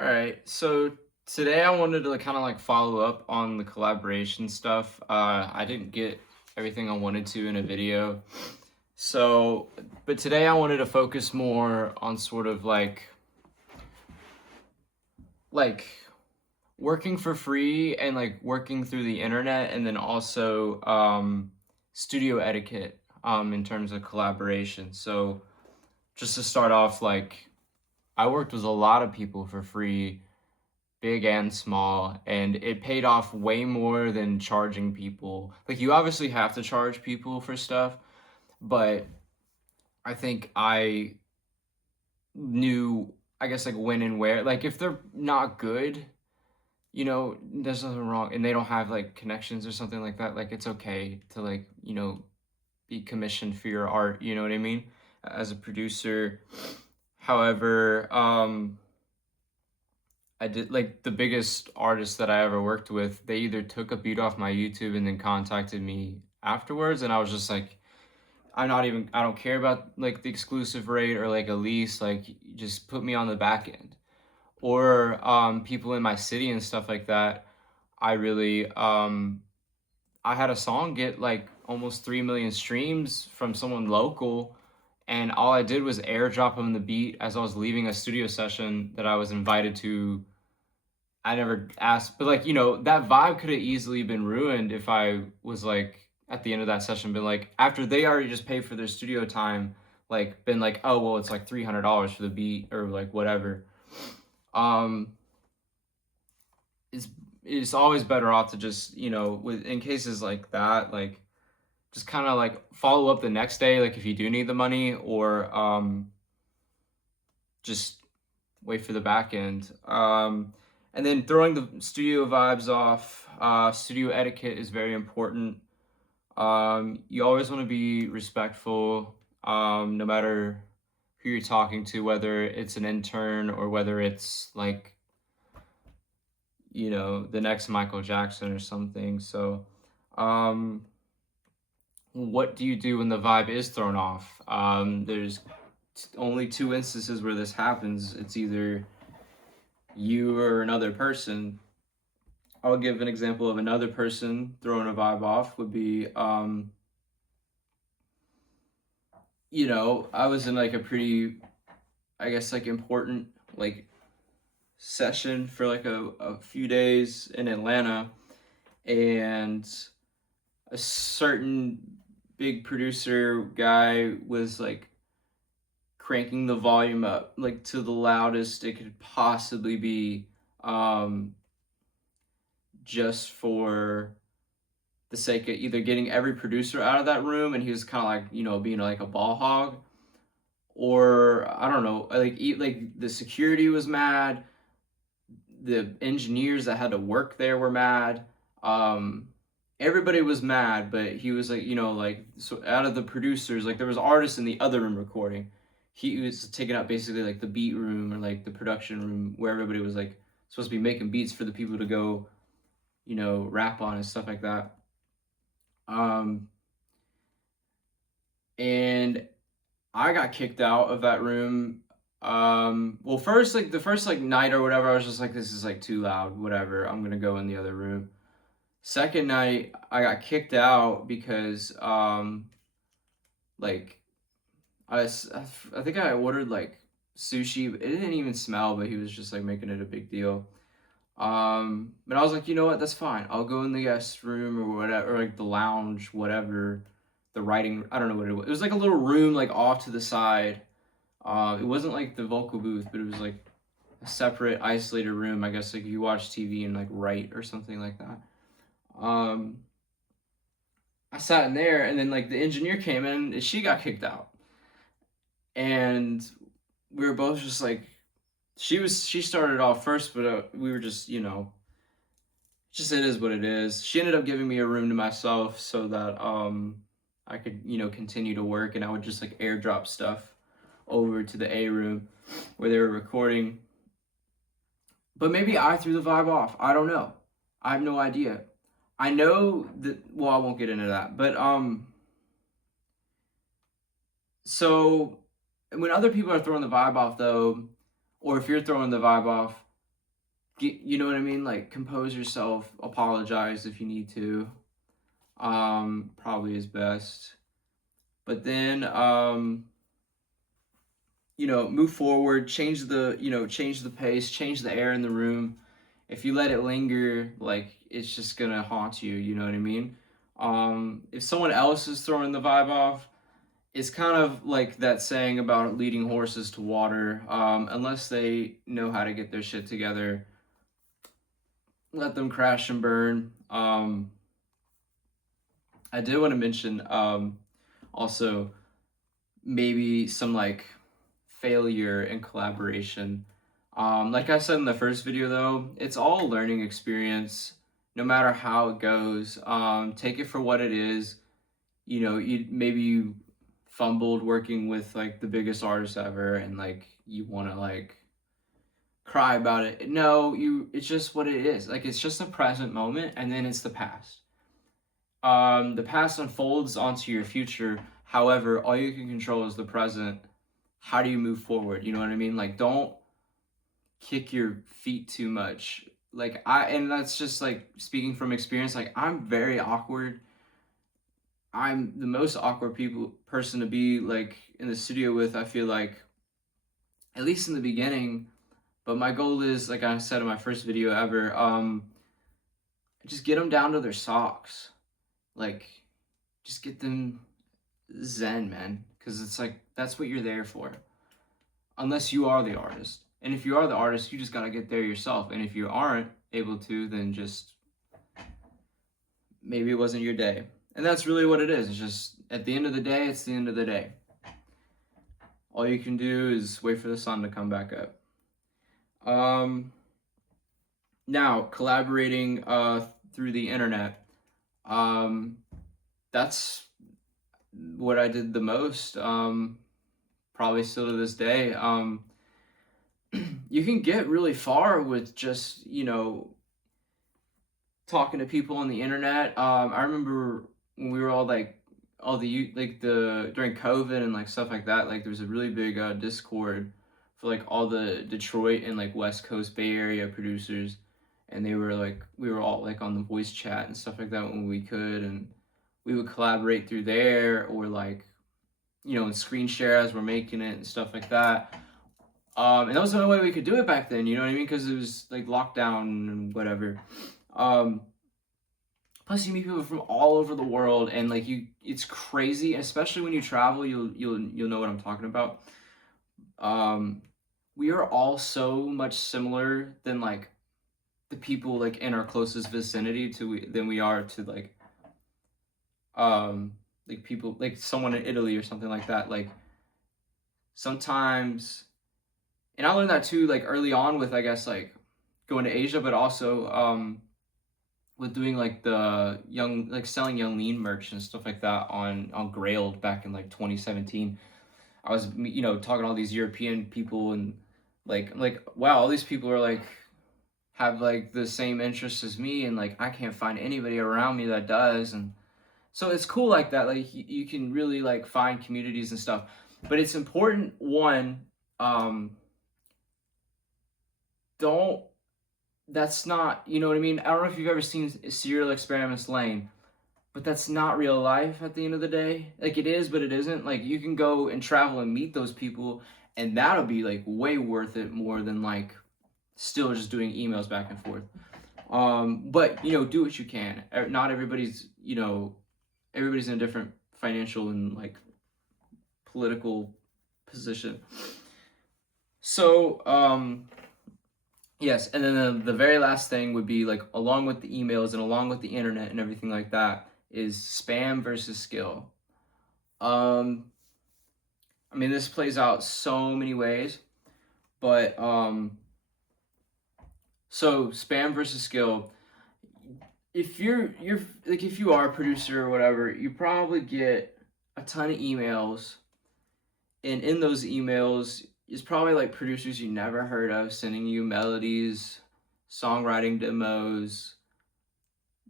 All right. So today I wanted to kind of like follow up on the collaboration stuff. I didn't get everything I wanted to in a video. So, but today I wanted to focus more on sort of like working for free and like working through the internet and then also studio etiquette in terms of collaboration. So, just to start off, like I worked with a lot of people for free, big and small, and it paid off way more than charging people. Like you obviously have to charge people for stuff, but I think I knew, I guess, like when and where. Like if they're not good, there's nothing wrong, and they don't have like connections or something like that. Like it's okay to like be commissioned for your art. You know what I mean? As a producer. However, I did like the biggest artist that I ever worked with, they either took a beat off my YouTube and then contacted me afterwards. And I was just like, I don't care about like the exclusive rate or like a lease, like just put me on the back end. Or people in my city and stuff like that. I really, I had a song get like almost 3 million streams from someone local. And all I did was airdrop him the beat as I was leaving a studio session that I was invited to. I never asked, but like, that vibe could have easily been ruined if I was like at the end of that session, been like, after they already just paid for their studio time, like, been like, oh, well, it's like $300 for the beat or like whatever. Um, it's, it's always better off to just, with in cases like that, like, just kind of like follow up the next day, like if you do need the money, or just wait for the back end. And then throwing the studio vibes off. Studio etiquette is very important. You always want to be respectful, no matter who you're talking to, whether it's an intern or whether it's like, the next Michael Jackson or something. So, um, what do you do when the vibe is thrown off? There's only two instances where this happens. It's either you or another person. I'll give an example of another person throwing a vibe off would be, I was in like a pretty, I guess, like important like session for like a few days in Atlanta, and a certain big producer guy was like cranking the volume up like to the loudest it could possibly be, um, just for the sake of either getting every producer out of that room, and he was kind of like being like a ball hog, or I don't know, like the security was mad, the engineers that had to work there were mad, um everybody was mad, but he was like, like, so out of the producers, like there was artists in the other room recording, he was taking out basically like the beat room or like the production room where everybody was like supposed to be making beats for the people to go rap on and stuff like that. um and I got kicked out of that room. Well, first, like the first like night or whatever, I was just like, this is like too loud. Whatever, I'm gonna go in the other room. Second night, I got kicked out because like I think I ordered like sushi. It didn't even smell, but he was just like making it a big deal. But I was like, you know what? That's fine. I'll go in the guest room or whatever, or like the lounge, whatever. The writing, I don't know what it was. It was like a little room, like off to the side. It wasn't like the vocal booth, but it was like a separate, isolated room. I guess like you watch TV and like write or something like that. Um, I sat in there, and then like the engineer came in, and she got kicked out, and we were both just like, she started off first, but we were just just it is what it is. She ended up giving me a room to myself so that I could continue to work, and I would just like airdrop stuff over to the A room where they were recording. But maybe I threw the vibe off. I don't know. I have no idea. I know that, well, I won't get into that. But so when other people are throwing the vibe off though, or if you're throwing the vibe off, you know what I mean? Like compose yourself, apologize if you need to. Probably is best. But then move forward, change the pace, change the air in the room. If you let it linger, like it's just gonna haunt you, you know what I mean? If someone else is throwing the vibe off, it's kind of like that saying about leading horses to water. Unless they know how to get their shit together, let them crash and burn. I did want to mention also maybe some like failure and collaboration. Like I said in the first video, though, it's all a learning experience. No matter how it goes, take it for what it is. You fumbled working with like the biggest artist ever, and like you want to like cry about it. No, it's just what it is. Like it's just a present moment, and then it's the past. The past unfolds onto your future. However, all you can control is the present. How do you move forward? You know what I mean? Like, don't kick your feet too much. And that's just like speaking from experience. Like, I'm very awkward. I'm the most awkward person to be like in the studio with. I feel like, at least in the beginning. But my goal is, like I said in my first video ever, just get them down to their socks. Like, just get them zen, man, because it's like that's what you're there for, unless you are the artist. And if you are the artist, you just got to get there yourself. And if you aren't able to, then just maybe it wasn't your day. And that's really what it is. It's just at the end of the day, it's the end of the day. All you can do is wait for the sun to come back up. Now collaborating through the internet, that's what I did the most, probably still to this day. You can get really far with just talking to people on the internet. I remember when we were all like during COVID and like stuff like that, like there was a really big Discord for like all the Detroit and like West Coast Bay Area producers, and we were all like on the voice chat and stuff like that when we could, and we would collaborate through there, or like and screen share as we're making it and stuff like that. And that was the only way we could do it back then, you know what I mean? Because it was like lockdown and whatever. Plus, you meet people from all over the world, and like it's crazy. Especially when you travel, you'll know what I'm talking about. We are all so much similar than like the people like in our closest vicinity than we are to like people like someone in Italy or something like that. Like sometimes, and I learned that too, like early on with, I guess, like going to Asia, but also with doing like the selling Young Lean merch and stuff like that on Grailed back in like 2017. I was talking to all these European people, and I'm like, wow, all these people are like have like the same interests as me, and like I can't find anybody around me that does. And so it's cool like that. Like you can really like find communities and stuff. But it's important, one, don't that's not, you know what I mean? I don't know if you've ever seen Serial Experiments Lain, but that's not real life at the end of the day. Like it is, but it isn't. Like you can go and travel and meet those people, and that'll be like way worth it more than like still just doing emails back and forth. But do what you can. Not everybody's everybody's in a different financial and like political position. So yes, and then the very last thing would be like, along with the emails and along with the internet and everything like that, is spam versus skill. I mean, this plays out so many ways, but so spam versus skill. If you're like, if you are a producer or whatever, you probably get a ton of emails, and in those emails is probably like producers you never heard of sending you melodies, songwriting demos.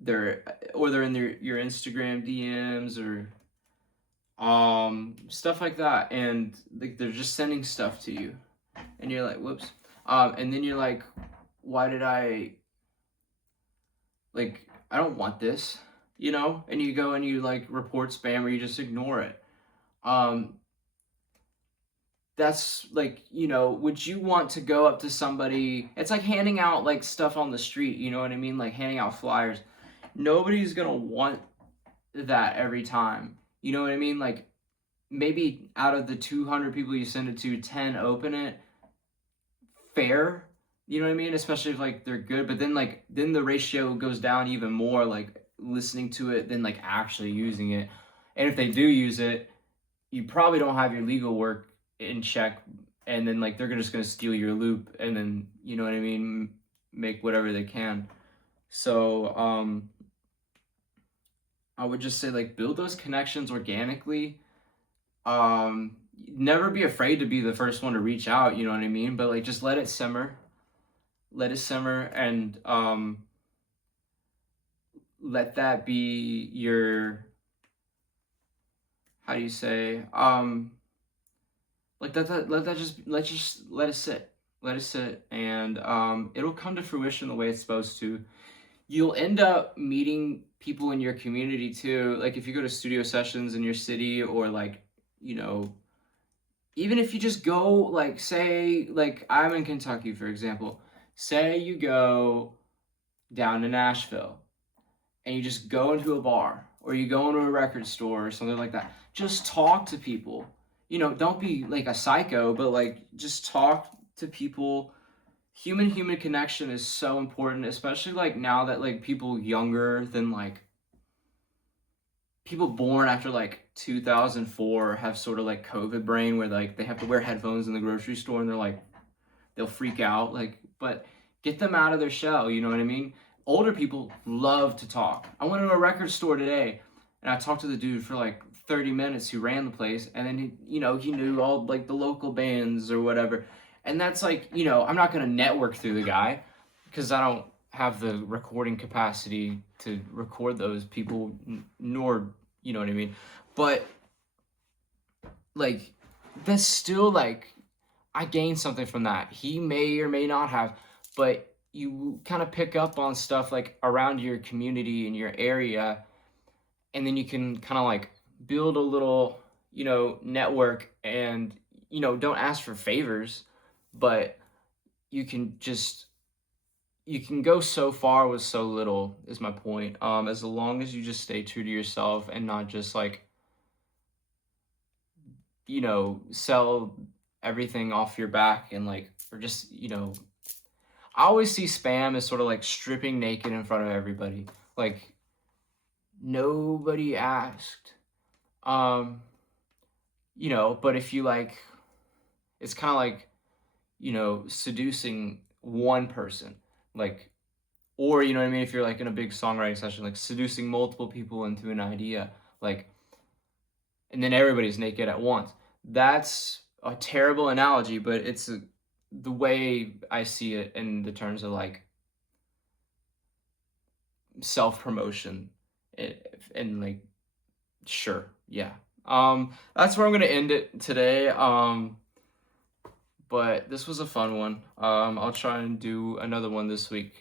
They're in your Instagram DMs or stuff like that, and like they're just sending stuff to you, and you're like, whoops. And then you're like, why did I, like, I don't want this, you know? And you go and you like report spam or you just ignore it. Um, that's like, you know, would you want to go up to somebody? It's like handing out like stuff on the street, you know what I mean? Like handing out flyers. Nobody's gonna want that every time. You know what I mean? Like maybe out of the 200 people you send it to, 10 open it. Fair. You know what I mean? Especially if like they're good, but then like then the ratio goes down even more, like listening to it than like actually using it. And if they do use it, you probably don't have your legal work in check, and then like they're just gonna steal your loop, and then you know what I mean, make whatever they can. So I would just say like build those connections organically. Never be afraid to be the first one to reach out. You know what I mean? But like just let it simmer, and let that be your, how do you say, like just let it sit, and it'll come to fruition the way it's supposed to. You'll end up meeting people in your community too, like if you go to studio sessions in your city, or like, you know, even if you just go, like say like I'm in Kentucky for example, say you go down to Nashville and you just go into a bar or you go into a record store or something like that. Just talk to people. You know, don't be like a psycho, but like just talk to people. Human connection is so important, especially like now that like people younger than like people born after like 2004 have sort of like COVID brain where like they have to wear headphones in the grocery store and they're like they'll freak out, like, but get them out of their shell, you know what I mean? Older people love to talk. I went to a record store today and I talked to the dude for like 30 minutes who ran the place, and then he knew all like the local bands or whatever. And that's like, I'm not going to network through the guy because I don't have the recording capacity to record those people, nor, you know what I mean? But like that's still like I gained something from that. He may or may not have, but you kind of pick up on stuff like around your community and your area, and then you can kind of like build a little, network, and don't ask for favors, but you can just you can go so far with so little is my point. As long as you just stay true to yourself and not just like, sell everything off your back, and like, or just, I always see spam as sort of like stripping naked in front of everybody. Like nobody asked. Um, but if you like, it's kind of like, seducing one person. Like, or, you know what I mean? If you're like in a big songwriting session, like seducing multiple people into an idea, like, and then everybody's naked at once. That's a terrible analogy, but it's the way I see it in the terms of like self promotion, and like, sure, yeah. That's where I'm gonna end it today. But this was a fun one. I'll try and do another one this week.